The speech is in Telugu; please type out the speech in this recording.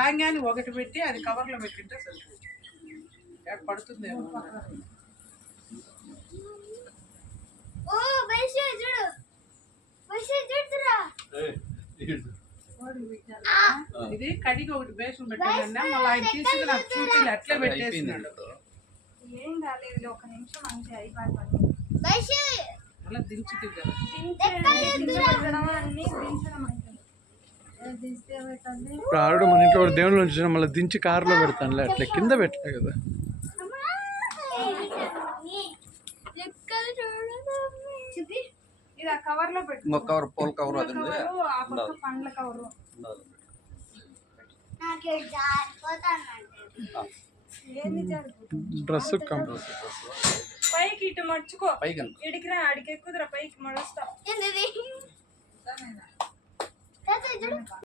సాంగాన్ని ఒకటి పెట్టి అది కవర్ లో పెట్టింటే సరిపోతుంది. పడుతుంది ఇది కడిగి ఒకటి బేషన్ పెట్టాలన్నా మళ్ళీ ఆయన తీసుకుని నాకు చూసి అట్లే పెట్టేసినాడు. ఏం కాలేదు, ఒక నిమిషం అంతే అయిపోయింది. మళ్ళీ దించుతుంది కదా ఇప్పుడు ఆడు మన ఇంట్లో దేవుళ్ళు ఉంచిన మళ్ళీ దించి కారులో పెడతానులే, అట్లా కింద పెట్టలే కదా. ఇది ఆ కవర్ లో పెట్టు, కవర్ పూల కవర్ అది ఆ పక్క పండ్ల కవర్. డ్రెస్ పైకి ఇటు మర్చుకో, ఇడికిరా అడికి ఎక్కుదరా, పైకి మడుస్తా.